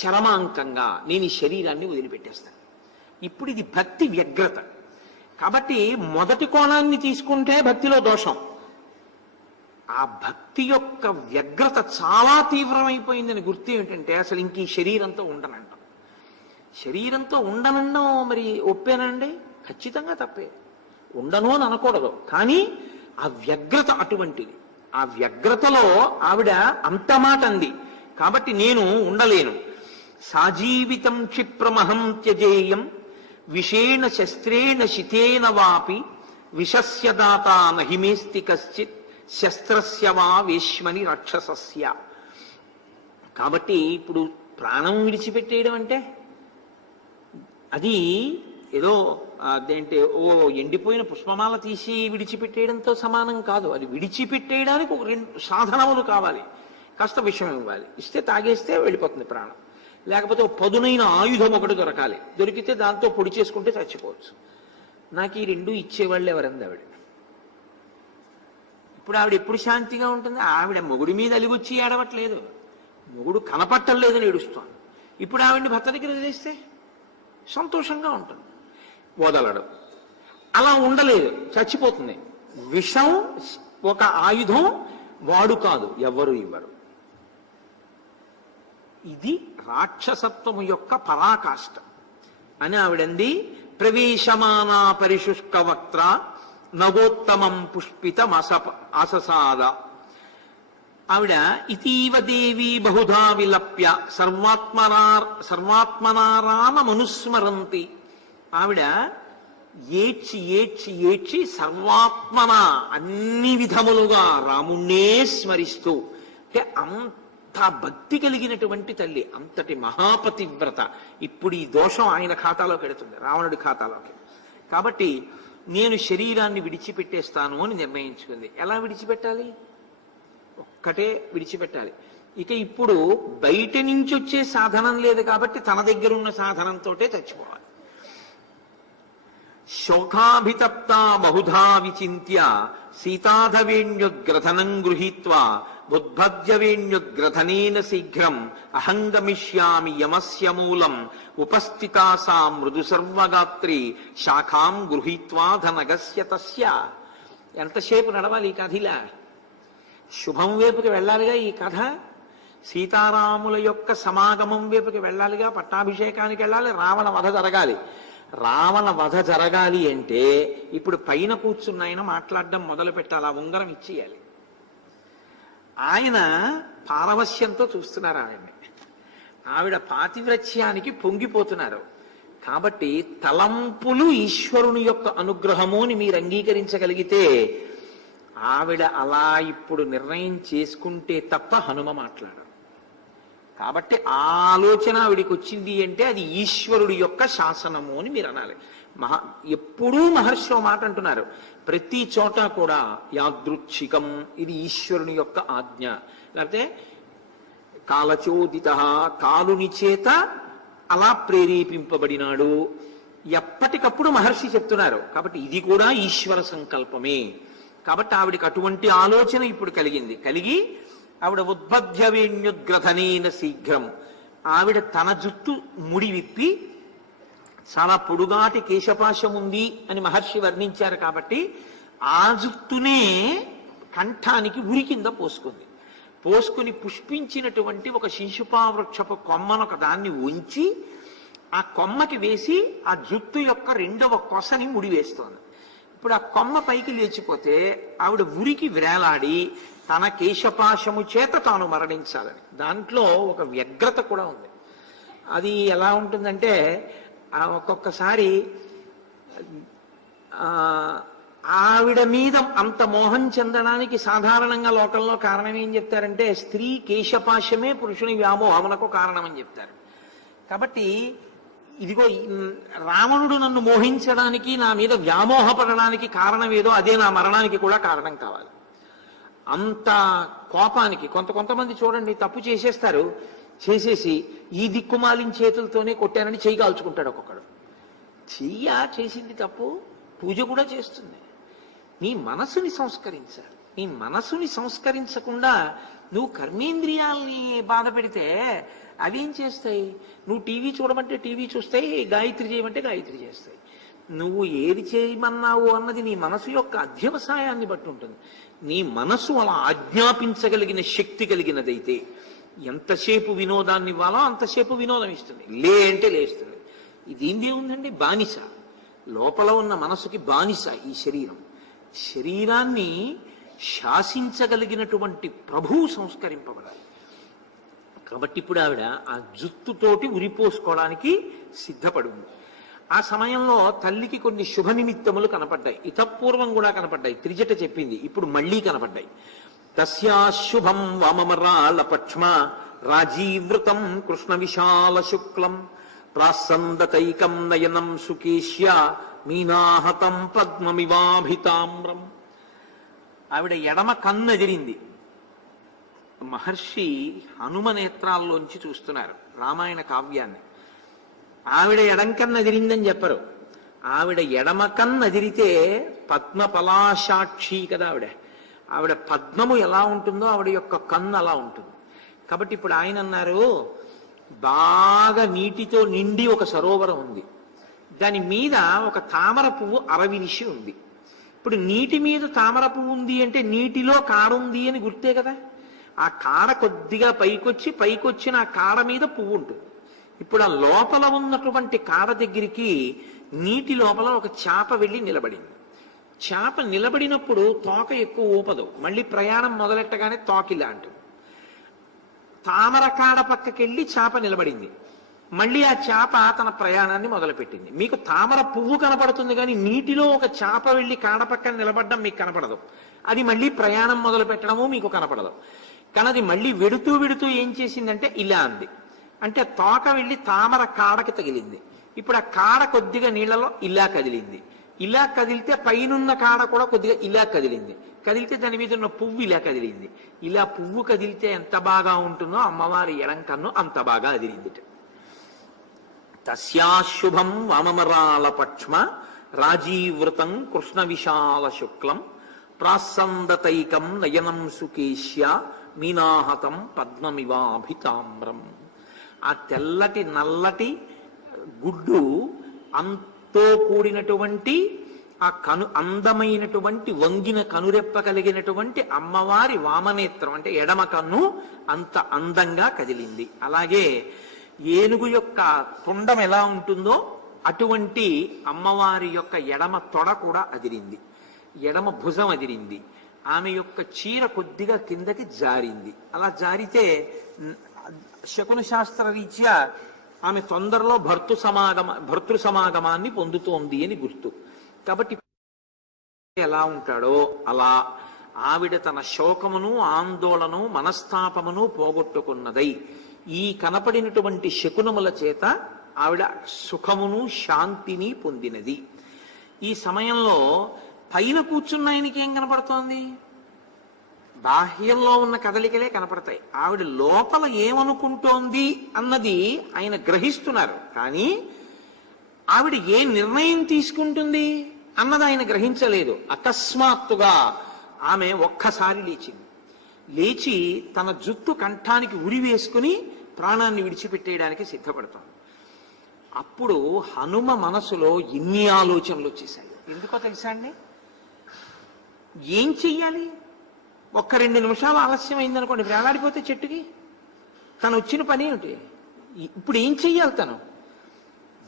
చరమాంకంగా నేను ఈ శరీరాన్ని వదిలిపెట్టేస్తాను. ఇప్పుడు ఇది భక్తి వ్యగ్రత. కాబట్టి మొదటి కోణాన్ని తీసుకుంటే భక్తిలో దోషం. ఆ భక్తి యొక్క వ్యగ్రత చాలా తీవ్రమైపోయిందని గుర్తు ఏమిటంటే అసలు ఇంక ఈ శరీరంతో ఉండనంటాం. శరీరంతో ఉండనండం మరి ఒప్పేనండి? ఖచ్చితంగా తప్పే. ఉండను అని అనకూడదు. కానీ ఆ వ్యగ్రత అటువంటిది. ఆ వ్యగ్రతలో ఆవిడ అంత మాట అంది. కాబట్టి నేను ఉండలేను. సాజీవితం క్షిప్రమహం త్యజేయం విషేణ శస్త్రేణ శితేన వాపి విషస్య దాత నహిమేస్తి కశ్చిత్ శస్త్రస్య వా వేశ్మని రాక్షసస్య. కాబట్టి ఇప్పుడు ప్రాణం విడిచిపెట్టేయడం అంటే అది ఏదో అదేంటే ఎండిపోయిన పుష్పమాల తీసి విడిచిపెట్టేయడంతో సమానం కాదు. అది విడిచిపెట్టేయడానికి ఒక 2 సాధనములు కావాలి. కాస్త విషయం ఇవ్వాలి, ఇస్తే తాగేస్తే వెళ్ళిపోతుంది ప్రాణం. లేకపోతే పదునైన ఆయుధం ఒకటి దొరకాలి, దొరికితే దాంతో పొడి చేసుకుంటే చచ్చిపోవచ్చు. నాకు ఈ 2 ఇచ్చేవాళ్ళు ఎవరంది ఆవిడ. ఇప్పుడు ఆవిడ ఎప్పుడు శాంతిగా ఉంటుంది? ఆవిడ మొగుడి మీద అలిగొచ్చి ఏడవట్లేదు, మొగుడు కనపట్టలేదని ఏడుస్తాను. ఇప్పుడు ఆవిడ్ని భర్త దగ్గర వదిలేస్తే సంతోషంగా ఉంటుంది. వదలడం అలా ఉండలేదు, చచ్చిపోతుంది. విషం ఒక ఆయుధం, వాడు కాదు, ఎవ్వరు ఇవ్వరు. ఇది రాక్షసత్వము యొక్క పరాకాష్ట అని ఆవిడంది. ప్రవేశమానా పరిశుష్క వక్త్ర నగోత్తమం పుష్పితం అససాద. ఆవిడ ఇతీవ దేవి బహుధా విలప్య సర్వాత్మనారామ మనుస్మరంతి. ఆవిడ ఏడ్చి ఏడ్చి ఏడ్చి సర్వాత్మన అన్ని విధములుగా రాముణ్ణే స్మరిస్తూ, అంటే అంత భక్తి కలిగినటువంటి తల్లి, అంతటి మహాపతివ్రత. ఇప్పుడు ఈ దోషం ఆయన ఖాతాలోకి వెడుతుంది, రావణుడి ఖాతాలోకి. కాబట్టి నేను శరీరాన్ని విడిచిపెట్టేస్తాను అని నిర్ణయించుకుంది. ఎలా విడిచిపెట్టాలి? ఒక్కటే విడిచిపెట్టాలి. ఇక ఇప్పుడు బయట నుంచి వచ్చే సాధనం లేదు కాబట్టి తన దగ్గర ఉన్న సాధనంతోటే చచ్చిపోవాలి. శోకాభితప్త బహుధా విచింత్య సీతాధవేణ్యుద్గ్రథనం గృహీత్వా ఉద్భజ్యవేణ్యుద్గ్రథనేన శీఘ్రం అహంగమిష్యామి యమస్య మూలం ఉపస్థితా సా మృదు సర్వగాత్రి శాఖాం గృహీత్వా ధనగస్య తస్య. ఎంతసేపు నడవాలి ఈ కథిలా? శుభం వైపుకి వెళ్ళాలిగా ఈ కథ. సీతారాముల యొక్క సమాగమం వైపుకి వెళ్ళాలిగా, పట్టాభిషేకానికి వెళ్ళాలి, రావణ వధ జరగాలి. రావణ వధ జరగాలి అంటే ఇప్పుడు పైన కూర్చున్న ఆయన మాట్లాడడం మొదలు పెట్టాలి, ఆ ఉంగరం ఇచ్చేయాలి. ఆయన పారవశ్యంతో చూస్తున్నారు ఆవిడ్ని. ఆవిడ పాతివ్రత్యానికి పొంగిపోతున్నారు. కాబట్టి తలంపులు ఈశ్వరుని యొక్క అనుగ్రహము అని మీరు అంగీకరించగలిగితే ఆవిడ అలా ఇప్పుడు నిర్ణయం చేసుకుంటే తప్ప హనుమ మాట్లాడరు. కాబట్టి ఆ ఆలోచన ఆవిడికి వచ్చింది అంటే అది ఈశ్వరుడి యొక్క శాసనము అని మీరు అనాలి. ఎప్పుడూ మహర్షి మాట అంటున్నారు, ప్రతి చోట కూడా యాదృచ్ఛికం, ఇది ఈశ్వరుని యొక్క ఆజ్ఞ. లేకపోతే కాలచోదిత, కాలుని చేత అలా ప్రేరేపింపబడినాడు, ఎప్పటికప్పుడు మహర్షి చెప్తున్నారు. కాబట్టి ఇది కూడా ఈశ్వర సంకల్పమే. కాబట్టి ఆవిడికి అటువంటి ఆలోచన ఇప్పుడు కలిగి ఆవిడ ఉద్భజ్యవేణ్యుద్గ్రథనేన శీఘ్రం, ఆవిడ తన జుట్టు ముడి విప్పి, చాలా పొడుగాటి కేశపాశం ఉంది అని మహర్షి వర్ణించారు కాబట్టి ఆ జుట్టునే కంఠానికి ఉరి కింద పోసుకుని పుష్పించినటువంటి ఒక శిశుపావృక్షపు కొమ్మను ఒక దాన్ని ఉంచి ఆ కొమ్మకి వేసి ఆ జుట్టు యొక్క 2వ కొసని ముడివేస్తోంది. ఇప్పుడు ఆ కొమ్మ పైకి లేచిపోతే ఆవిడ ఉరికి వ్రేలాడి తన కేశపాశము చేత తాను మరణించాలని. దాంట్లో ఒక వ్యగ్రత కూడా ఉంది. అది ఎలా ఉంటుందంటే ఒక్కొక్కసారి ఆవిడ మీద అంత మోహం చెందడానికి సాధారణంగా లోకంలో కారణం ఏం చెప్తారంటే స్త్రీ కేశపాశమే పురుషుని వ్యామోహమునకు కారణం అని చెప్తారు. కాబట్టి ఇదిగో రావణుడు నన్ను మోహించడానికి, నా మీద వ్యామోహపడడానికి కారణం ఏదో అదే నా మరణానికి కూడా కారణం కావాలి. అంత కోపానికి కొంతమంది చూడండి తప్పు చేసేస్తారు, చేసేసి ఈ దిక్కుమాలిన చేతులతోనే కొట్టానని చెయ్యి కాల్చుకుంటాడు. ఒక్కొక్కడు చేసింది తప్పు, పూజ కూడా చేస్తుంది. నీ మనసుని సంస్కరించాలి. నీ మనసుని సంస్కరించకుండా నువ్వు కర్మేంద్రియాల్ని బాధ పెడితే అవేం చేస్తాయి? నువ్వు టీవీ చూడమంటే టీవీ చూస్తాయి, గాయత్రి చేయమంటే గాయత్రి చేస్తాయి. నువ్వు ఏది చేయమన్నావు అన్నది నీ మనసు యొక్క అధ్యవసాయాన్ని బట్టి ఉంటుంది. నీ మనసు అలా ఆజ్ఞాపించగలిగిన శక్తి కలిగినదైతే ఎంతసేపు వినోదాన్ని ఇవ్వాలో అంతసేపు వినోదం ఇస్తుంది. లే అంటే లేస్తుంది. ఇదేంది ఉందండి? బానిస. లోపల ఉన్న మనసుకి బానిస ఈ శరీరం. శరీరాన్ని శాసించగలిగినటువంటి ప్రభువు సంస్కరింపబడాలి. కాబట్టి ఇప్పుడు ఆవిడ ఆ జుత్తుతోటి ఉరిపోసుకోవడానికి సిద్ధపడింది. ఆ సమయంలో తల్లికి కొన్ని శుభ నిమిత్తములు కనపడ్డాయి. ఇతపూర్వం కూడా కనపడ్డాయి. త్రిజట చెప్పింది, ఇప్పుడు మళ్లీ కనపడ్డాయి. తస్యాశుభం వామమరాళ పక్ష్మ రాజీవృతం కృష్ణ విశాల శుక్లం ప్రాసందతైకం నయనం సుకేశ్య మీనాహతం పద్మమివాభితామ్రం. ఆవిడ ఎడమ కన్ను ఎదిరింది. మహర్షి హనుమ నేత్రాల్లోంచి చూస్తున్నారు రామాయణ కావ్యాన్ని. ఆవిడ ఎడంకన్ను ఎదిరిందని చెప్పరు. ఆవిడ ఎడమ కన్ను ఎదిరితే పద్మపలాశాక్షి కదా ఆవిడ. ఆవిడ పద్మము ఎలా ఉంటుందో ఆవిడ యొక్క కన్ను అలా ఉంటుంది. కాబట్టి ఇప్పుడు ఆయన అన్నారు, బాగా నీటితో నిండి ఒక సరోవరం ఉంది, దాని మీద ఒక తామర పువ్వు అరవిరిసి ఉంది. ఇప్పుడు నీటి మీద తామర పువ్వు ఉంది అంటే నీటిలో కాడ ఉంది అని గుర్తే కదా. ఆ కాడ కొద్దిగా పైకొచ్చిన ఆ కాడ మీద పువ్వు ఉంటుంది. ఇప్పుడు ఆ లోపల ఉన్నటువంటి కాడ దగ్గరికి నీటి లోపల ఒక చేప వెళ్ళి నిలబడింది. చేప నిలబడినప్పుడు తోక ఎక్కువ ఊపదు. మళ్ళీ ప్రయాణం మొదలెట్టగానే తోకిలా అంటుంది. తామర కాడ పక్కకెళ్ళి చేప నిలబడింది. మళ్ళీ ఆ చేప తన ప్రయాణాన్ని మొదలుపెట్టింది. మీకు తామర పువ్వు కనపడుతుంది, కానీ నీటిలో ఒక చేప వెళ్ళి కాడ పక్కన నిలబడడం మీకు కనపడదు. అది మళ్ళీ ప్రయాణం మొదలు పెట్టడము మీకు కనపడదు. కానీ అది మళ్ళీ వెడుతూ ఏం చేసిందంటే ఇలా అంది. అంటే తోక వెళ్ళి తామర కాడకి తగిలింది. ఇప్పుడు ఆ కాడ కొద్దిగా నీళ్లలో ఇలా కదిలింది. ఇలా కదిలితే పైనున్న కాడ కూడా కొద్దిగా ఇలా కదిలింది. కదిలితే దాని మీద ఉన్న పువ్వు ఇలా కదిలింది. ఇలా పువ్వు కదిలితే ఎంత బాగా ఉంటుందో అమ్మవారి ఎడంకన్ను అంత బాగా అదిరింది. తస్యాశుభం వామమరాళ పక్ష్మ రాజీవృతం కృష్ణ విశాల శుక్లం ప్రాసందతైకం నయనం సుకేశ్య మీనాహతం పద్మమివాభితామ్రం. ఆ తెల్లటి నల్లటి గుడ్డు అంతో కూడినటువంటి ఆ అందమైనటువంటి వంగిన కనురెప్ప కలిగినటువంటి అమ్మవారి వామనేత్రం అంటే ఎడమ కన్ను అంత అందంగా కదిలింది. అలాగే ఏనుగు యొక్క తొండం ఎలా ఉంటుందో అటువంటి అమ్మవారి యొక్క ఎడమ తొడ కూడా అదిరింది, ఎడమ భుజం అదిరింది. ఆమె యొక్క చీర కొద్దిగా కిందకి జారింది. అలా జారితే శకున శాస్త్ర రీత్యా ఆమె తొందరలో భర్తృ సమాగమాన్ని పొందుతోంది అని గుర్తు. కాబట్టి ఎలా ఉంటాడో అలా ఆవిడ తన శోకమును ఆందోళను మనస్తాపమును పోగొట్టుకున్నదై ఈ కనపడినటువంటి శకునముల చేత ఆవిడ సుఖమును శాంతిని పొందినది. ఈ సమయంలో పైన కూర్చున్న ఆయనకి ఏం కనపడుతోంది? బాహ్యంలో ఉన్న కదలికలే కనపడతాయి. ఆవిడ లోపల ఏమనుకుంటోంది అన్నది ఆయన గ్రహిస్తున్నారు, కానీ ఆవిడ ఏ నిర్ణయం తీసుకుంటుంది అన్నది ఆయన గ్రహించలేదు. అకస్మాత్తుగా ఆమె ఒక్కసారి లేచింది. లేచి తన జుత్తు కంఠానికి ఉరి వేసుకుని ప్రాణాన్ని విడిచిపెట్టేయడానికి సిద్ధపడతాడు. అప్పుడు హనుమ మనసులో ఎన్ని ఆలోచనలు వచ్చేసాయి. ఎందుకో తెలుసా అండి? ఏం చెయ్యాలి? ఒక్క 2 నిమిషాలు ఆలస్యం అయిందనుకోండి, వేలాడిపోతే చెట్టుకి. తను వచ్చిన పని ఏమిటి? ఇప్పుడు ఏం చెయ్యాలి తను?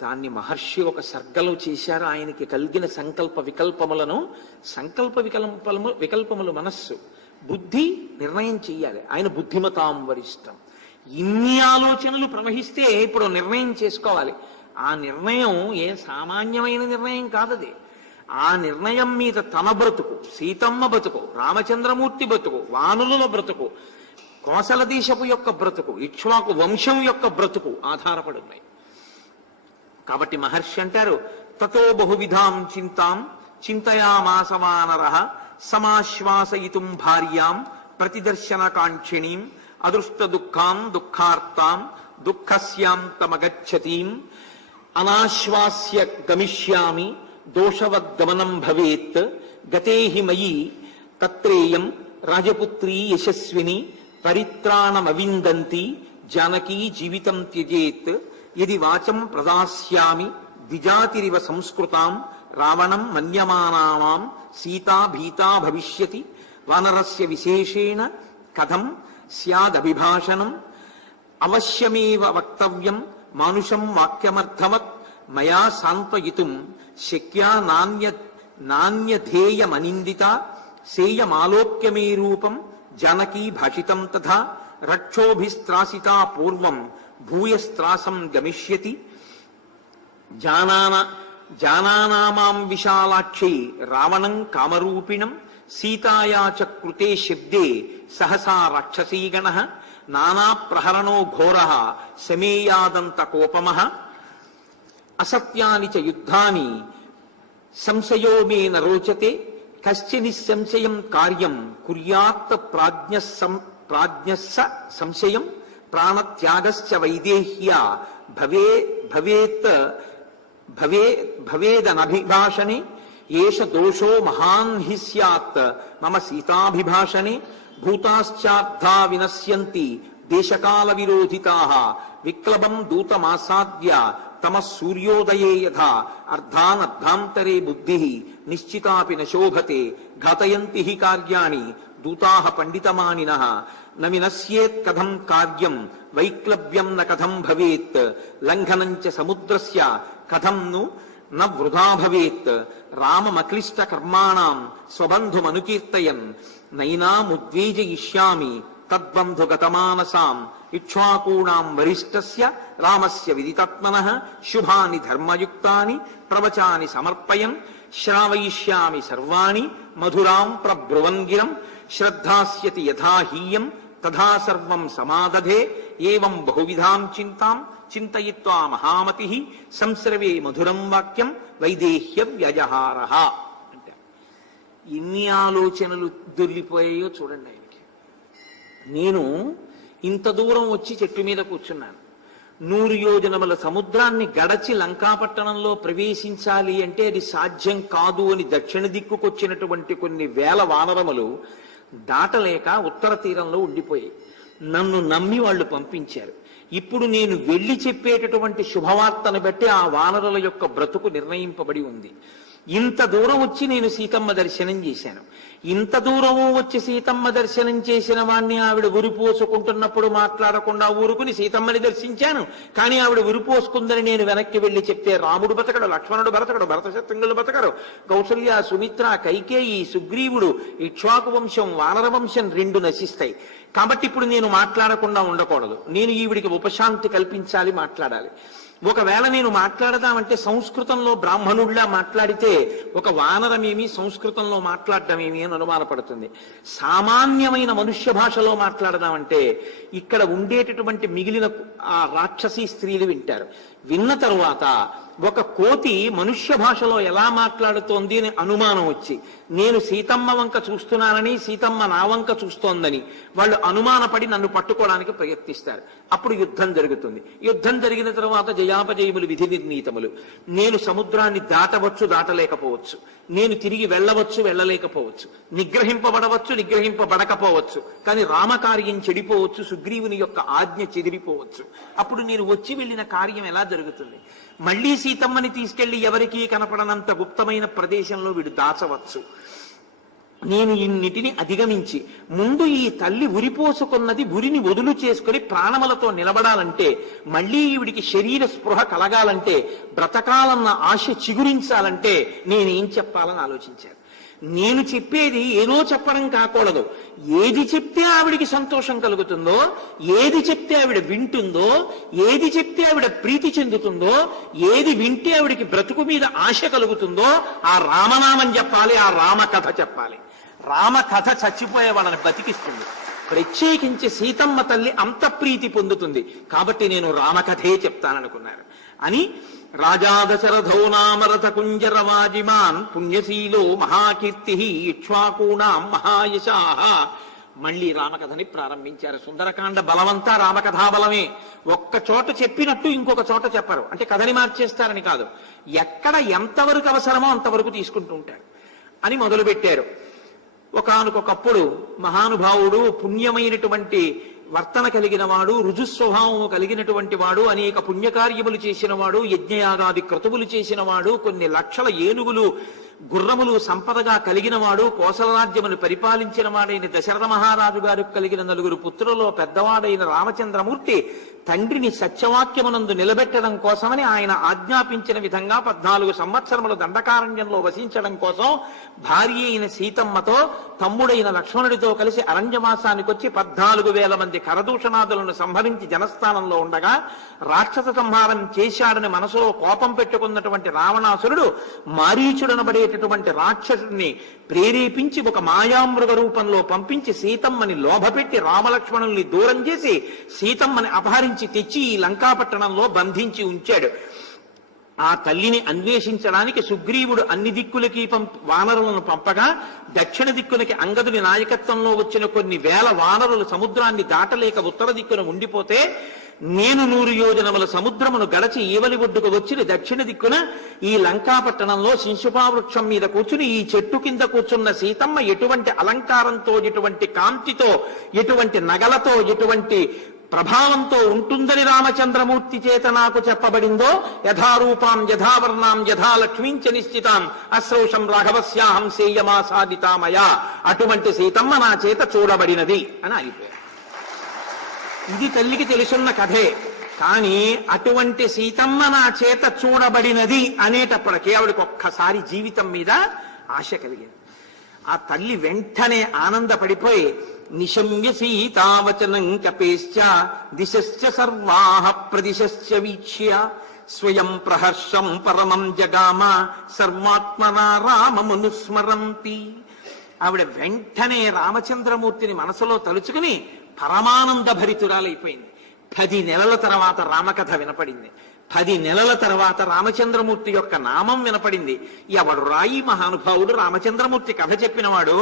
దాన్ని మహర్షి ఒక సర్గలో చేశారు. ఆయనకి కలిగిన సంకల్ప వికల్పములు మనస్సు, బుద్ధి నిర్ణయం చెయ్యాలి. ఆయన బుద్ధిమతాం వరిష్టం. ఇన్ని ఆలోచనలు ప్రవహిస్తే ఇప్పుడు నిర్ణయం చేసుకోవాలి. ఆ నిర్ణయం ఏ సామాన్యమైన నిర్ణయం కాదది. ఆ నిర్ణయం మీద తన బ్రతుకు, సీతమ్మ బ్రతుకు, రామచంద్రమూర్తి బ్రతుకు, వానరుల బ్రతుకు, కోసల దేశపు యొక్క బ్రతుకు, ఇక్ష్వాకు వంశం యొక్క బ్రతుకు ఆధారపడి ఉన్నాయి. కాబట్టి మహర్షి అంటారు, తతో బహువిధాం చింతాం చింతయామాస వానరః సమాశ్వాసయితుం భార్యాం ప్రతిదర్శన కాంక్షిణీం అదృష్ట దుఃఖాం దుఃఖార్తాం దుఃఖస్యాం తమగచ్చతీం అనాశ్వాస్య గమిష్యామి దోషవద్గమనం భవేత్ గతేహి మయి తత్రేయం రాజపుత్రీ యశస్విని పరిత్రాణమవిందంతి జానకీ జీవితం త్యజేత్ యది వాచం ప్రదాస్యామి ద్విజాతిరివ సంస్కృతాం రావణం మన్యమానామాం సీతా భీతా భవిష్యతి వానరస్య విశేషేణ కథం స్యాదభిభాషణం అవశ్యమేవ వక్తవ్యం మానుషం వాక్యమర్థవత్ మయా సాంత్వయితుం శక్యా నాణ్యధేయమనిందిత సేయమాలోక్య మే రూపం జానకీ భాషితం తథా రక్షోభిస్త్రాసితా పూర్వం భూయస్త్రాసం గమిష్యతి జానానామాం విశాలాక్షై రావణం కామరూపిణం సీతాయా చ కృతే శబ్దే సహసా రాక్షసీగణః నానా ప్రహరణో ఘోరః సమేయాదంత కోపమః అసత్యాని చ యుద్ధాని సంశయో మే న రోచతే కశ్చిని సంశయం కార్యం కుర్యాత్ ప్రాజ్ఞస్స సంశయం ప్రాణత్యాగశ్చ వైదేహ్యా భవేదనభిభాషణే ఏష దోషో మహాన్ హి స్యాత్ మమ సీతాభిభాషణే భూతాశ్చార్థా వినశ్యంతి దేశకాల విరోధితాః విక్లబం దూతమాసాద్య తమ సూర్యోదయే యథా అర్ధానర్ధాంతరే బుద్ధి నిశ్చితాపి నశోభతే ఘాతయంతి హి కార్యాణి దూతాః పండితమానినః న వినశ్యేత్ కథం కార్యం వైక్లభ్యం న కథం భవేత్ లంఘనం చ సముద్రస్య కథం ను న వృధా భవేత్ రామమక్లిష్ట కర్మాణం స్వబంధుమనుకీర్తయన్ నైనాముద్వేజయిష్యామి తద్బంధుగతమానసాం ఇక్ష్వాకూణాం వరిష్ఠస్య రామస్య విదితాత్మనః శుభాని ధర్మయుక్తాని ప్రవచాని సమర్పయన్ శ్రావయిష్యామి సర్వాణి మధురాం ప్రబ్రువన్ గిరం శ్రద్ధాస్యతి యథా హీయం తథా సర్వం సమాదధే ఏవం బహువిధాం చింతాం చింతయిత్వా మహామతిః సంస్రవే మధురం వాక్యం వైదేహ్య వ్యజహారః. అంటే ఎన్ని ఆలోచనలు దొర్లిపోయాయో చూడండి ఆయనకి. నేను ఇంత దూరం వచ్చి చెట్టు మీద కూర్చున్నాను. 100 యోజనముల సముద్రాన్ని గడచి లంకాపట్టణంలో ప్రవేశించాలి అంటే అది సాధ్యం కాదు అని దక్షిణ దిక్కుకొచ్చినటువంటి కొన్ని వేల వానరములు దాటలేక ఉత్తర తీరంలో ఉండిపోయాయి. నన్ను నమ్మి వాళ్ళు పంపించారు. ఇప్పుడు నేను వెళ్లి చెప్పేటటువంటి శుభవార్తను బట్టి ఆ వానరుల యొక్క బ్రతుకు నిర్ణయింపబడి ఉంది. ఇంత దూరం వచ్చి నేను సీతమ్మ దర్శనం చేశాను. ఇంత దూరము వచ్చి సీతమ్మ దర్శనం చేసిన వాణ్ణి ఆవిడ ఉరిపోసుకుంటున్నప్పుడు మాట్లాడకుండా ఊరుకుని సీతమ్మని దర్శించాను. కానీ ఆవిడ ఉరిపోసుకుందని నేను వెనక్కి వెళ్లి చెప్తే రాముడు బతకడు, లక్ష్మణుడు బతకడు, భరత శత్రుఘ్నులు బతకరు, కౌసల్య, సుమిత్ర, కైకేయి, సుగ్రీవుడు, ఇక్ష్వాకు వంశం, వానర వంశం 2 నశిస్తాయి. కాబట్టి ఇప్పుడు నేను మాట్లాడకుండా ఉండకూడదు. నేను ఈవిడికి ఉపశాంతి కల్పించాలి, మాట్లాడాలి. ఒకవేళ నేను మాట్లాడదామంటే సంస్కృతంలో బ్రాహ్మణుడిలా మాట్లాడితే ఒక వానరమేమి సంస్కృతంలో మాట్లాడటమేమి అని అనుమానపడుతుంది. సామాన్యమైన మనుష్య భాషలో మాట్లాడదామంటే ఇక్కడ ఉండేటటువంటి మిగిలిన ఆ రాక్షసీ స్త్రీలు వింటారు. విన్న తరువాత ఒక కోతి మనుష్య భాషలో ఎలా మాట్లాడుతోంది అని అనుమానం వచ్చి నేను సీతమ్మ వంక చూస్తున్నానని సీతమ్మ నా వంక చూస్తోందని వాళ్ళు అనుమానపడి నన్ను పట్టుకోవడానికి ప్రయత్నిస్తారు. అప్పుడు యుద్ధం జరుగుతుంది. యుద్ధం జరిగిన తరువాత జయాపజయములు విధి నిర్ణీతములు. నేను సముద్రాన్ని దాటవచ్చు, దాటలేకపోవచ్చు. నేను తిరిగి వెళ్ళవచ్చు, వెళ్ళలేకపోవచ్చు. నిగ్రహింపబడవచ్చు, నిగ్రహింపబడకపోవచ్చు. కానీ రామకార్యం చెడిపోవచ్చు, సుగ్రీవుని యొక్క ఆజ్ఞ చెదిరిపోవచ్చు. అప్పుడు నేను వచ్చి వెళ్ళిన కార్యం ఎలా జరుగుతుంది? మళ్లీ సీతమ్మని తీసుకెళ్లి ఎవరికీ కనపడనంత గుప్తమైన ప్రదేశంలో వీడు దాచవచ్చు. నేను ఇన్నిటిని అధిగమించి ముందు ఈ తల్లి ఉరిపోసుకున్నది ఉరిని వదులు చేసుకుని ప్రాణములతో నిలబడాలంటే, మళ్లీ ఈవిడికి శరీర స్పృహ కలగాలంటే, బ్రతకాలన్న ఆశ చిగురించాలంటే నేనేం చెప్పాలని ఆలోచించాను. నేను చెప్పేది ఏదో చెప్పడం కాకూడదు. ఏది చెప్తే ఆవిడికి సంతోషం కలుగుతుందో, ఏది చెప్తే ఆవిడ వింటుందో, ఏది చెప్తే ఆవిడ ప్రీతి చెందుతుందో, ఏది వింటే ఆవిడికి బ్రతుకు మీద ఆశ కలుగుతుందో ఆ రామనామం చెప్పాలి, ఆ రామకథ చెప్పాలి. రామకథ చచ్చిపోయే వాళ్ళని బతికిస్తుంది. ప్రత్యేకించి సీతమ్మ తల్లి అంత ప్రీతి పొందుతుంది. కాబట్టి నేను రామకథే చెప్తాననుకున్నాను అని రాజాదశరథో నామరథ కుంజరవాజిమాన్ పుణ్యశీలో మహాకీర్తి ఇక్ష్వాకూణాం మహాయశాః. మళ్ళీ రామకథని ప్రారంభించారు. సుందరకాండ బలవంతా రామకథా బలమే. ఒక్క చోట చెప్పినట్టు ఇంకొక చోట చెప్పరు. అంటే కథని మార్చేస్తారని కాదు, ఎక్కడ ఎంతవరకు అవసరమో అంతవరకు తీసుకుంటూ ఉంటారు అని మొదలుపెట్టారు. ఒకానొకప్పుడు మహానుభావుడు పుణ్యమైనటువంటి వర్తన కలిగిన వాడు, రుజుస్వభావము కలిగినటువంటి వాడు, అనేక పుణ్యకార్యములు చేసిన వాడు, యజ్ఞయాగాది క్రతువులు చేసిన వాడు, కొన్ని లక్షల ఏనుగులు గుర్రములు సంపదగా కలిగిన వాడు, కోసల రాజ్యమును పరిపాలించిన వాడైన దశరథ మహారాజు గారికి కలిగిన 9 పుత్రులలో పెద్దవాడైన రామచంద్రమూర్తి తండ్రిని సత్యవాక్యమునందు నిలబెట్టడం కోసమని ఆయన ఆజ్ఞాపించిన విధంగా 14 సంవత్సరములు దండకారణ్యంలో వసించడం కోసం భార్య అయిన సీతమ్మతో తమ్ముడైన లక్ష్మణుడితో కలిసి అరణ్యమాసానికి వచ్చి 14,000 మంది కరదూషణాదులను సంహరించి జనస్థానంలో ఉండగా రాక్షస సంహారం చేశాడని మనసులో కోపం పెట్టుకున్నటువంటి రావణాసురుడు మారీచుడనబడేటటువంటి రాక్షసుడిని ప్రేరేపించి ఒక మాయామృగ రూపంలో పంపించి సీతమ్మని లోభపెట్టి రామలక్ష్మణుల్ని దూరం చేసి సీతమ్మని అపహరించి తెచ్చి ఈ లంకాపట్టణంలో బంధించి ఉంచాడు. ఆ తల్లిని అన్వేషించడానికి సుగ్రీవుడు అన్ని దిక్కులకి వానరులను పంపగా దక్షిణ దిక్కులకి అంగదుని నాయకత్వంలో వచ్చిన కొన్ని వేల వానరులు సముద్రాన్ని దాటలేక ఉత్తర దిక్కున ఉండిపోతే నేను 100 యోజనముల సముద్రమును గడచి ఈవలి ఒడ్డుకు వచ్చిన దక్షిణ దిక్కున ఈ లంకాపట్టణంలో శింశుపావృక్షం మీద కూర్చుని ఈ చెట్టు కింద కూర్చున్న సీతమ్మ ఎటువంటి అలంకారంతో, ఎటువంటి కాంతితో, ఎటువంటి నగలతో, ఎటువంటి ప్రభావంతో ఉంటుందని రామచంద్రమూర్తి చేత నాకు చెప్పబడిందో, యథారూపాం యథావర్ణాం యథా లక్ష్మీంచ నిశ్చితాం అశ్రౌషం రాఘవస్యాహం సేయమాసాదితామయా, అటువంటి సీతమ్మ నా చేత చూడబడినది అని అయిపోయారు. ఇది తల్లికి తెలుసున్న కథే. కానీ అటువంటి సీతమ్మ నా చేత చూడబడినది అనేటప్పటికీ ఆవిడకి ఒక్కసారి జీవితం మీద ఆశ కలిగింది. ఆ తల్లి వెంటనే ఆనందపడిపోయి నిశమ్య సీతావచనం కపేశ్చ దిశశ్చ సర్వాః ప్రదిశశ్చ వీక్ష్య స్వయం ప్రహర్షం పరమం జగామ సర్వాత్మనా రామమునుస్మరంతి. ఆవిడ వెంటనే రామచంద్రమూర్తిని మనసులో తలుచుకుని పరమానంద భరితురాలైపోయింది. 10 నెలల తర్వాత రామకథ వినపడింది. 10 నెలల తర్వాత రామచంద్రమూర్తి యొక్క నామం వినపడింది. ఎవడు రాయి మహానుభావుడు రామచంద్రమూర్తి కథ చెప్పినవాడు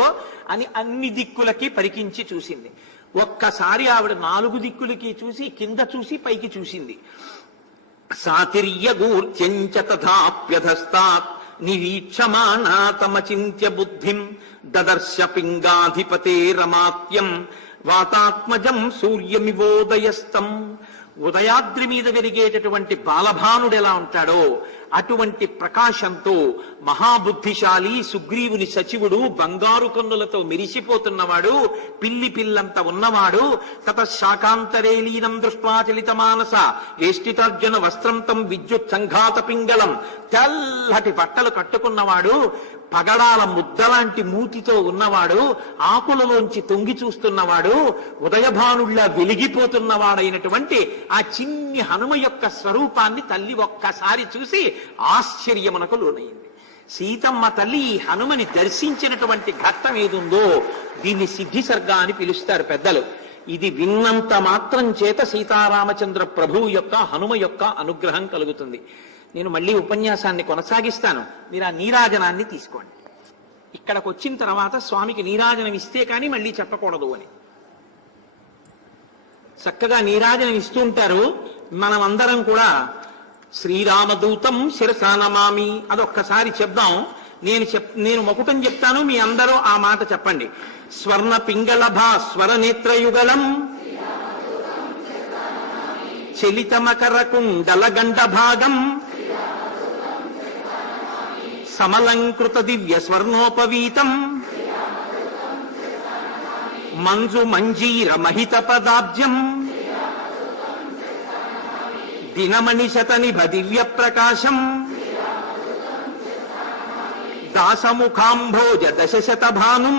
అని అన్ని దిక్కులకి పరికించి చూసింది. ఒక్కసారి ఆవిడ 4 దిక్కులకి చూసి, కింద చూసి, పైకి చూసింది. సాతిర్యగూర్త్యంచ తథాప్యధస్తాత్ నిరీక్షమాణా తమచింత్య బుద్ధిం దదర్శ పింగాధిపతేరమాత్యం వాతాత్మజం సూర్యమివోదయస్తం. ఉదయాద్రి మీద వెలిగేటటువంటి బాలభానుడు ఎలా ఉంటాడో అటువంటి ప్రకాశంతో మహాబుద్ధిశాలి సుగ్రీవుని సచివుడు, బంగారు కన్నులతో మెరిసిపోతున్నవాడు, పిల్లి పిల్లంత ఉన్నవాడు. తతశాకాంతరే లీనం దృష్ట్వా చలిత మానస వేష్టితార్జున వస్త్రం తం విద్యుత్ సంఘాత పింగళం. తెల్లటి బట్టలు కట్టుకున్నవాడు, పగడాల ముద్దలాంటి మూతితో ఉన్నవాడు, ఆకులలోంచి తొంగి చూస్తున్నవాడు, ఉదయభానుడిలా వెలిగిపోతున్నవాడైనటువంటి ఆ చిన్ని హనుమ యొక్క స్వరూపాన్ని తల్లి ఒక్కసారి చూసి ఆశ్చర్యమునకు లోనైంది. సీతమ్మ తల్లి ఈ హనుమని దర్శించినటువంటి ఘట్టం ఏదుందో దీన్ని సిద్ధిసర్గ అని పిలుస్తారు పెద్దలు. ఇది విన్నంత మాత్రం చేత సీతారామచంద్ర ప్రభువు యొక్క, హనుమ యొక్క అనుగ్రహం కలుగుతుంది. నేను మళ్ళీ ఉపన్యాసాన్ని కొనసాగిస్తాను. మీరు ఆ నీరాజనాన్ని తీసుకోండి. ఇక్కడికి వచ్చిన తర్వాత స్వామికి నీరాజనం ఇస్తే కానీ మళ్ళీ చెప్పకూడదు అని చక్కగా నీరాజనం ఇస్తూ ఉంటారు. మనమందరం కూడా శ్రీరామదూతం శిరసా నమామి అదొక్కసారి చెప్దాం. నేను మకుటం చెప్తాను, మీ అందరూ ఆ మాట చెప్పండి. స్వర్ణ పింగళభా స్వర నేత్రయుగళం చలిత మకర కుండల గండ భాగం సమలంకృత దివ్య స్వర్ణోపవీతం మంజు మంజీర మహిత పదాబ్జం దినమణి శతనిభ దివ్య ప్రకాశం దాసముఖాంభోజ దశశత భానుం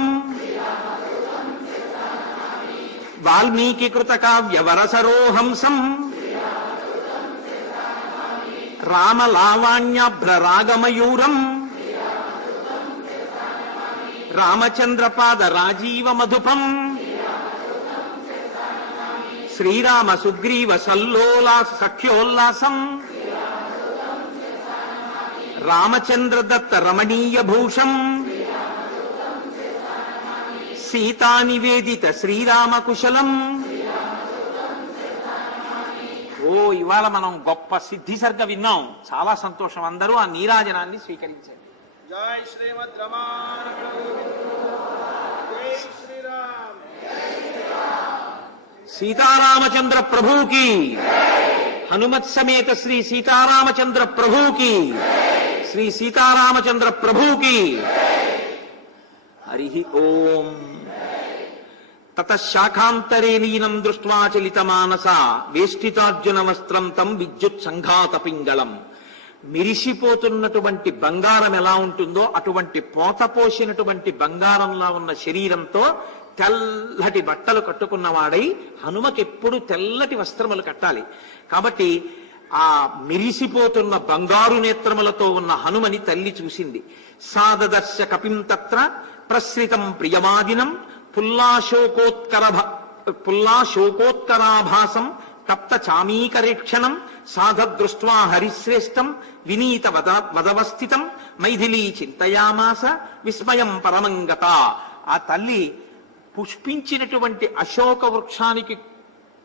వాల్మీకి కృత కావ్య వరసరోహంసం రామలావాణ్యాభ్ర రాగమయూరం రామచంద్రపాద రాజీవ మధుపం శ్రీరామ సుగ్రీవ సఖ్యోల్లాసం రామచంద్ర దత్త రమణీయ భూషం సీతానివేదిత శ్రీరామ కుశలం. ఓ ఇవాళ మనం గొప్ప సిద్ధిసర్గ విన్నాం. చాలా సంతోషం. అందరూ ఆ నీరాజనాన్ని స్వీకరించారు. జై శ్రీమద్ రమారమణ గోవిందో జై శ్రీరామ్. సీతారామచంద్ర ప్రభుకి, హనుమత్ సమేత శ్రీ సీతారామచంద్ర ప్రభుకి, శ్రీ సీతారామచంద్ర ప్రభుకి. హరి ఓం. తతశాఖాంతరే లీనం దృష్ట్వా చలితమానస వేష్టితార్జున వస్త్రం తం విద్యుత్ సంఘాత పింగళం. మిరిసిపోతున్నటువంటి బంగారం ఎలా ఉంటుందో అటువంటి పోత పోసినటువంటి బంగారంలా ఉన్న శరీరంతో తెల్లటి బట్టలు కట్టుకున్నవాడై, హనుమకెప్పుడు తెల్లటి వస్త్రములు కట్టాలి. కాబట్టి ఆ మిరిసిపోతున్న బంగారు నేత్రములతో ఉన్న హనుమని తల్లి చూసింది. సాదదర్శ కపిం తత్ర ప్రసృతం ప్రియమాదినం పుల్లాశోకోత్కరాభాసం తప్త చామీకరేక్షణం సాధదృష్ట్వా హరిశ్రేష్టం వినీత వదవస్థితం మైథిలీ చింతయామాస విస్మయం పరమంగత. ఆ తల్లి పుష్పించినటువంటి అశోక వృక్షానికి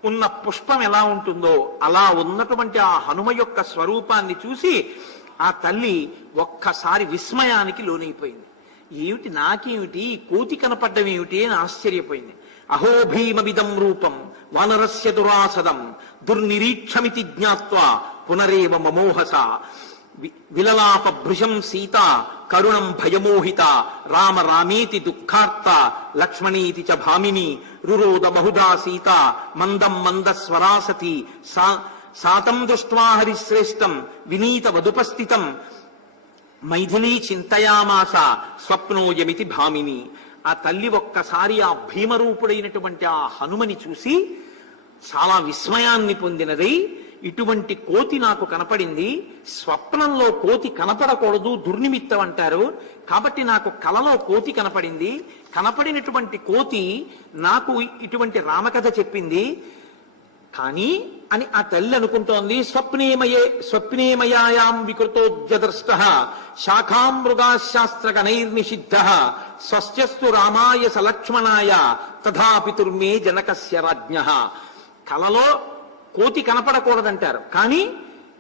ఉన్న పుష్పం ఎలా ఉంటుందో అలా ఉన్నటువంటి ఆ హనుమ యొక్క స్వరూపాన్ని చూసి ఆ తల్లి ఒక్కసారి విస్మయానికి లోనైపోయింది. ఏమిటి, నాకేమిటి, కోతి కనపడ్డం ఏమిటి అని ఆశ్చర్యపోయింది. అహో భీమవిదం రూపం వానరస్య దురాసదం దుర్నిరీక్షమితి జ్ఞాత్వా పునరేవ మమోహస. విలలాప భృశం సీత కరుణం భయమోహిత రామ రామేతి దుఃఖార్త లక్ష్మణీతి చ భామిని రురోద బహుదా సీత మందం మందస్వరాసతి సాతం దృష్ట్వా హరిశ్రేష్టం వినీత వదుపస్థితం మైథిలీ చింతయామాస స్వప్నోయమితి భామిని. ఆ తల్లి ఒక్కసారి ఆ భీమరూపుడైనటువంటి ఆ హనుమని చూసి చాలా విస్మయాన్ని పొందినదై, ఇటువంటి కోతి నాకు కనపడింది, స్వప్నంలో కోతి కనపడకూడదు, దుర్నిమిత్తం అంటారు, కాబట్టి నాకు కలలో కోతి కనపడింది, కనపడినటువంటి కోతి నాకు ఇటువంటి రామకథ చెప్పింది కానీ అని ఆ తల్లి అనుకుంటోంది. స్వప్నేమయాయాం వికృతోద్యదృష్ట శాఖాం మృగాశాస్త్రగణైర్నిషిద్ధ స్వస్యస్తు రామాయ సలక్ష్మణాయ తథాపితుర్మే జనకస్య రాజ్ఞః. కలలో కోతి కనపడకూడదంటారు కానీ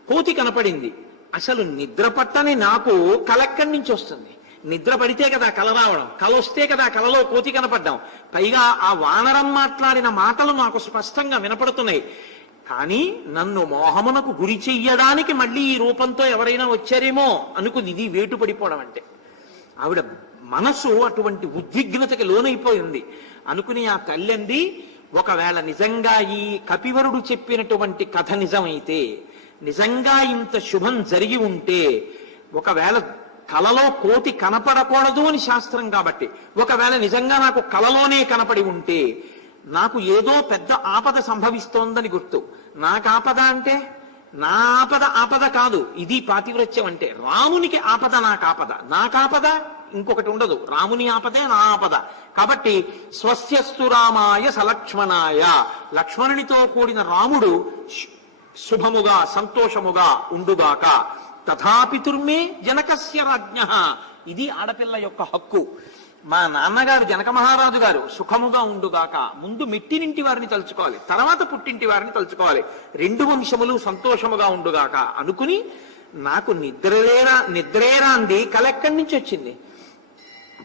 కోతి కనపడింది. అసలు నిద్ర పట్టని నాకు కల ఎక్కడి నుంచి వస్తుంది? నిద్ర పడితే కదా కల రావడం, కల వస్తే కదా కలలో కోతి కనపడ్డం. పైగా ఆ వానరం మాట్లాడిన మాటలు నాకు స్పష్టంగా వినపడుతున్నాయి. కానీ నన్ను మోహమునకు గురి చెయ్యడానికి మళ్ళీ ఈ రూపంతో ఎవరైనా వచ్చారేమో అనుకుంది. ఇది వేటు పడిపోవడం అంటే. ఆవిడ మనసు అటువంటి ఉద్విగ్నతకి లోనైపోయింది. అనుకుని ఆ తల్లింది, ఒకవేళ నిజంగా ఈ కపివరుడు చెప్పినటువంటి కథ నిజమైతే, నిజంగా ఇంత శుభం జరిగి ఉంటే, ఒకవేళ కలలో కోతి కనపడకూడదు అని శాస్త్రం కాబట్టి, ఒకవేళ నిజంగా నాకు కలలోనే కనపడి ఉంటే నాకు ఏదో పెద్ద ఆపద సంభవిస్తోందని గుర్తు. నాకు ఆపద అంటే నా ఆపద కాదు, ఇది పాతివ్రత్యం అంటే. రామునికి ఆపద నాకాపద ఇంకొకటి ఉండదు. రాముని ఆపదే నా ఆపద. కాబట్టి స్వస్యస్తు రామాయ సలక్ష్మణాయ, లక్ష్మణునితో కూడిన రాముడు శుభముగా సంతోషముగా ఉండుగాక. తథాపితుర్మే జనకస్య రాజ్ఞః, ఇది ఆడపిల్ల యొక్క హక్కు. మా నాన్నగారు జనక మహారాజు గారు సుఖముగా ఉండుగాక. ముందు మెట్టినింటి వారిని తలుచుకోవాలి, తర్వాత పుట్టింటి వారిని తలుచుకోవాలి. రెండు వంశములు సంతోషముగా ఉండుగాక అనుకుని, నాకు నిద్రేరా అంది కల ఎక్కడి నుంచి వచ్చింది?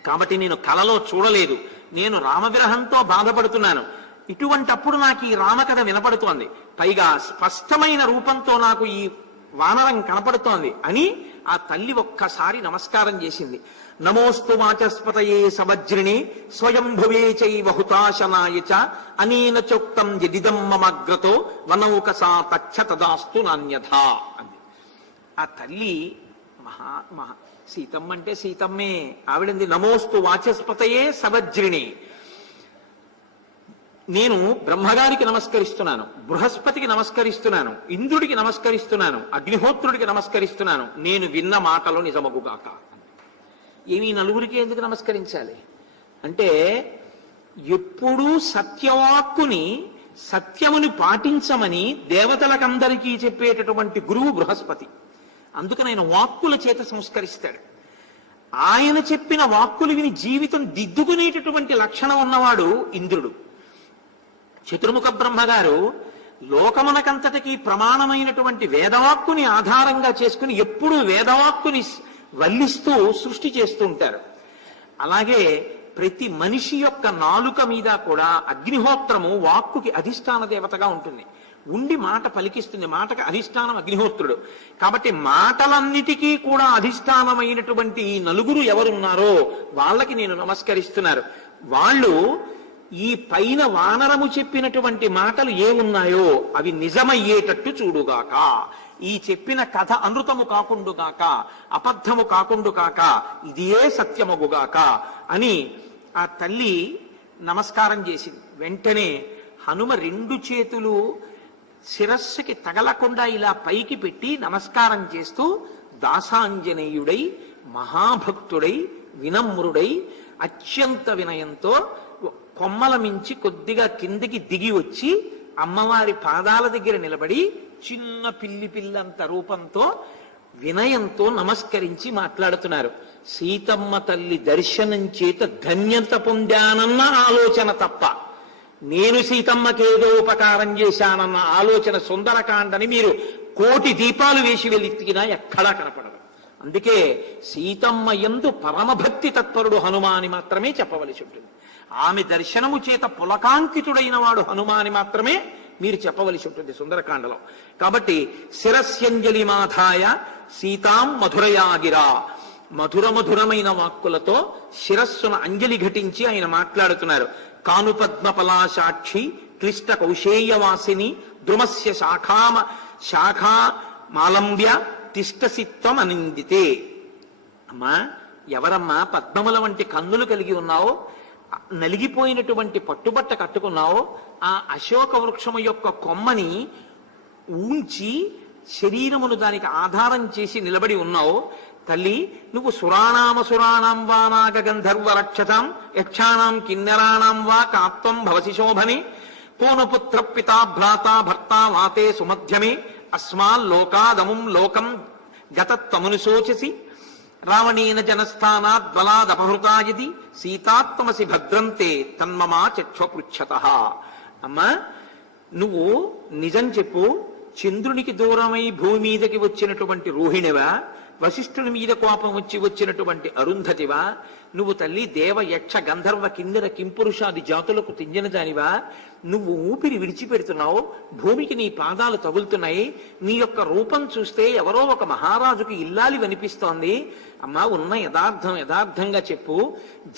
కాబట్టి నేను కలలో చూడలేదు, నేను రామవిరహంతో బాధపడుతున్నాను. ఇటువంటప్పుడు నాకు ఈ రామకథ వినపడుతోంది, పైగా స్పష్టమైన రూపంతో నాకు ఈ వానరం కనపడుతోంది అని ఆ తల్లి ఒక్కసారి నమస్కారం చేసింది. నమోస్తు వాచస్పతయే సవజ్రిణి స్వయంభువే చైవ హుతాశనాయ చ అనేన చోక్తం యదిదం మమగ్రతో వనౌకసా తచ్చ తదాస్తు నాన్యథా అంది. ఆ తల్లి సీతమ్మ అంటే సీతమ్మే. ఆవిడంది నమోస్తు వాచస్పతయే సవజ్రిణి, నేను బ్రహ్మగారికి నమస్కరిస్తున్నాను, బృహస్పతికి నమస్కరిస్తున్నాను, ఇంద్రుడికి నమస్కరిస్తున్నాను, అగ్నిహోత్రుడికి నమస్కరిస్తున్నాను, నేను విన్న మాటలు నిజమగుగాక. ఏమి నలుగురికి ఎందుకు నమస్కరించాలి అంటే, ఎప్పుడూ సత్యవాక్కుని సత్యముని పాటించమని దేవతలకందరికీ చెప్పేటటువంటి గురువు బృహస్పతి. అందుకని ఆయన వాక్కుల చేత సంస్కరిస్తాడు. ఆయన చెప్పిన వాక్కులు విని జీవితం దిద్దుకునేటటువంటి లక్షణం ఉన్నవాడు ఇంద్రుడు. చతుర్ముఖ బ్రహ్మగారు లోకమునకంతటికీ ప్రమాణమైనటువంటి వేదవాక్కుని ఆధారంగా చేసుకుని ఎప్పుడూ వేదవాక్కుని వల్లిస్తూ సృష్టి చేస్తూ ఉంటారు. అలాగే ప్రతి మనిషి యొక్క నాలుక మీద కూడా అగ్నిహోత్రము వాక్కుకి అధిష్టాన దేవతగా ఉంటుంది, ఉండి మాట పలికిస్తుంది. మాటకి అధిష్టానం అగ్నిహోత్రుడు. కాబట్టి మాటలన్నిటికీ కూడా అధిష్టానమైనటువంటి ఈ నలుగురు ఎవరున్నారో వాళ్ళకి నేను నమస్కరిస్తున్నారు. వాళ్ళు ఈ పైన వానరము చెప్పినటువంటి మాటలు ఏమున్నాయో అవి నిజమయ్యేటట్టు చూడుగాక, ఈ చెప్పిన కథ అనృతము కాకుండుగాక, అబద్ధము కాకుండుగాక, ఇదే సత్యమగుగాక అని ఆ తల్లి నమస్కారం చేసింది. వెంటనే హనుమ రెండు చేతులు శిరస్సుకి తగలకుండా ఇలా పైకి పెట్టి నమస్కారం చేస్తూ దాసాంజనేయుడై మహాభక్తుడై వినమ్రుడై అత్యంత వినయంతో కొమ్మల మించి కొద్దిగా కిందికి దిగి వచ్చి అమ్మవారి పాదాల దగ్గర నిలబడి చిన్న పిల్లంత రూపంతో వినయంతో నమస్కరించి మాట్లాడుతున్నారు. సీతమ్మ తల్లి దర్శనం చేత ధన్యత పొందానన్న ఆలోచన తప్ప నేను సీతమ్మకేదో ఉపకారం చేశానన్న ఆలోచన సుందరకాండని మీరు కోటి దీపాలు వేసి వెలితికినా ఎక్కడా కనపడదు. అందుకే సీతమ్మ యందు పరమభక్తి తత్పరుడు హనుమాని మాత్రమే చెప్పవలసి ఉంటుంది. ఆమె దర్శనము చేత పులకాంకితుడైన వాడు హనుమాని మాత్రమే మీరు చెప్పవలసి ఉంటుంది సుందరకాండలో. కాబట్టి శిరస్యంజలి మాధాయ సీతాం మధురయాగిరా, మధురమైన వాక్కులతో శిరస్సును అంజలి ఘటించి ఆయన మాట్లాడుతున్నారు. కానుపద్మపలాశాక్షి క్లిష్ట కౌశేయవాసిని ద్రుమస్య శాఖామాలంబ్య తిష్టసిత్వం అనిందితే. అమ్మా, ఎవరమ్మా పద్మముల వంటి కన్నులు కలిగి ఉన్నావో, నలిగిపోయినటువంటి పట్టుబట్ట కట్టుకున్నావో, ఆ అశోక వృక్షము యొక్క కొమ్మని ఊంచి శరీరమును దానికి ఆధారం చేసి నిలబడి ఉన్నావో, తల్లి నువ్వు సురాణాం వానాగ గంధర్వ రక్షతాం యక్షాణం కిన్నెరాణం వా కాత్వం భవసి శోభనే పూనపుత్ర పితా భ్రాత భర్త వాతే సుమధ్యమే అస్మాల్లోకాదముం లోకం గతత్వమునుశోచసి రావణేన జనస్థానాద్ బలాదపహృతాయది సీతాత్మసి భద్రంతే తన్మమా చక్షపృచ్ఛతః. అమ్మా, నువ్వు నిజం చెప్పు, చంద్రునికి దూరమై భూమి మీదకి వచ్చినటువంటి రోహిణివా, వశిష్ఠుని మీద కోపం వచ్చి వచ్చినటువంటి అరుంధతివా, నువ్వు తల్లి దేవ యక్ష గంధర్వ కిన్నెర కింపురుషాది జాతులకు తింజన దానివా, నువ్వు ఊపిరి విడిచిపెడుతున్నావు, భూమికి నీ పాదాలు తగులుతున్నాయి, నీ యొక్క రూపం చూస్తే ఎవరో ఒక మహారాజుకి ఇల్లాలి అనిపిస్తోంది. అమ్మా, ఉన్న యథార్థంగా చెప్పు,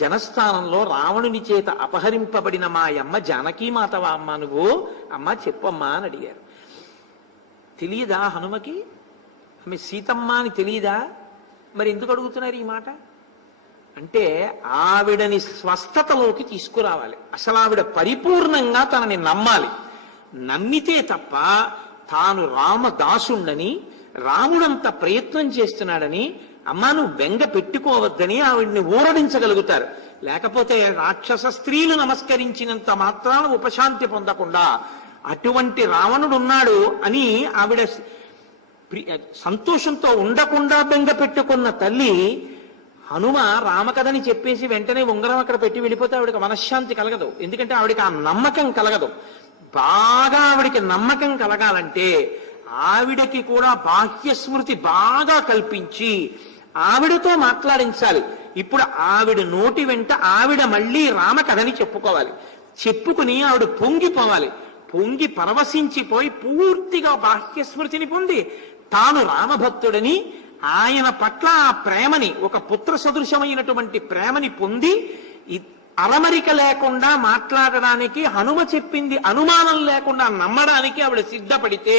జనస్థానంలో రావణుని చేత అపహరింపబడిన మా అమ్మ జానకీమాతవా అమ్మా నువ్వు? అమ్మా చెప్పమ్మా అని అడిగారు. తెలియదా హనుమకి? ఆమె సీతమ్మ అని తెలియదా? మరి ఎందుకు అడుగుతున్నారు ఈ మాట అంటే, ఆవిడని స్వస్థతలోకి తీసుకురావాలి. అసలు ఆవిడ పరిపూర్ణంగా తనని నమ్మాలి. నమ్మితే తప్ప తాను రామదాసుండని, రాముడంత ప్రయత్నం చేస్తున్నాడని అమ్మా నువ్వు బెంగ పెట్టుకోవద్దని ఆవిడ్ని ఊరడించగలుగుతారు. లేకపోతే రాక్షస స్త్రీలు నమస్కరించినంత మాత్రాన ఉపశాంతి పొందకుండా అటువంటి రావణుడు ఉన్నాడు అని ఆవిడ సంతోషంతో ఉండకుండా బెంగ పెట్టుకున్న తల్లి హనుమ రామకథని చెప్పేసి వెంటనే ఉంగరం అక్కడ పెట్టి వెళ్ళిపోతే ఆవిడకి మనశ్శాంతి కలగదు. ఎందుకంటే ఆవిడకి ఆ నమ్మకం కలగదు. బాగా ఆవిడికి నమ్మకం కలగాలంటే ఆవిడకి కూడా బాహ్య స్మృతి బాగా కల్పించి ఆవిడతో మాట్లాడించాలి. ఇప్పుడు ఆవిడ నోటి వెంట ఆవిడ మళ్ళీ రామకథని చెప్పుకోవాలి. చెప్పుకుని ఆవిడ పొంగిపోవాలి. పొంగి పరవశించిపోయి పూర్తిగా బాహ్య స్మృతిని పొంది తాను రామభక్తుడని, ఆయన పట్ల ఆ ప్రేమని, ఒక పుత్ర సదృశమైనటువంటి ప్రేమని పొంది అరమరిక లేకుండా మాట్లాడడానికి, హనుమ చెప్పింది అనుమానం లేకుండా నమ్మడానికి ఆవిడ సిద్ధపడితే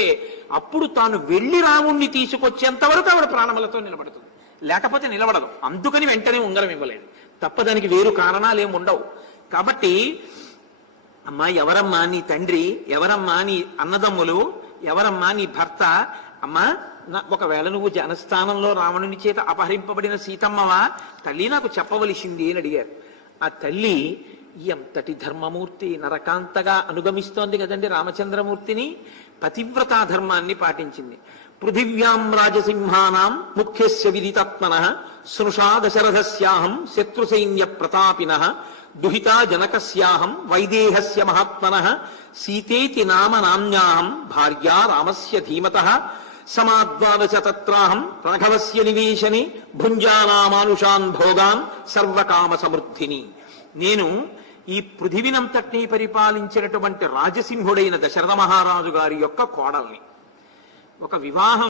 అప్పుడు తాను వెళ్లి రాముణ్ణి తీసుకొచ్చేంత వరకు ఆవిడ ప్రాణములతో నిలబడుతుంది. లేకపోతే నిలబడదు. అందుకని వెంటనే ఉంగరం ఇవ్వలేదు. తప్పదానికి వేరు కారణాలు ఏమి ఉండవు. కాబట్టి అమ్మా, ఎవరమ్మా నీ తండ్రి, ఎవరమ్మా నీ అన్నదమ్ములు, ఎవరమ్మా నీ భర్త? అమ్మా, ఒకవేళ నువ్వు జనస్థానంలో రావణుని చేత అపహరింపబడిన సీతమ్మవా? తల్లి నాకు చెప్పవలసింది అని అడిగారు. ఆ తల్లి ఎంతటి ధర్మమూర్తి, నరకాంతగా అనుగమిస్తోంది కదండి రామచంద్రమూర్తిని. పతివ్రతా ధర్మాన్ని పాటించింది. పృథివ్యాం రాజసింహానాం ముఖ్యస్య విదితాత్మనః స్నుషా దశరథస్యాహం శత్రుసైన్య ప్రతాపినః దుహితా జనకస్యాహం వైదేహస్య మహాత్మనః సీతేతి నామ నామ్యాహం భార్యా రామస్య ధీమతః సమాద్వాదశ తత్రాహం రాఘవస్య నివేశనే భుంజానామానుషాన్ భోగాన్ సర్వకామ సమృద్ధిని. నేను ఈ పృథివినంతటినీ పరిపాలించినటువంటి రాజసింహుడైన దశరథ మహారాజు గారి యొక్క కోడల్ని. ఒక వివాహం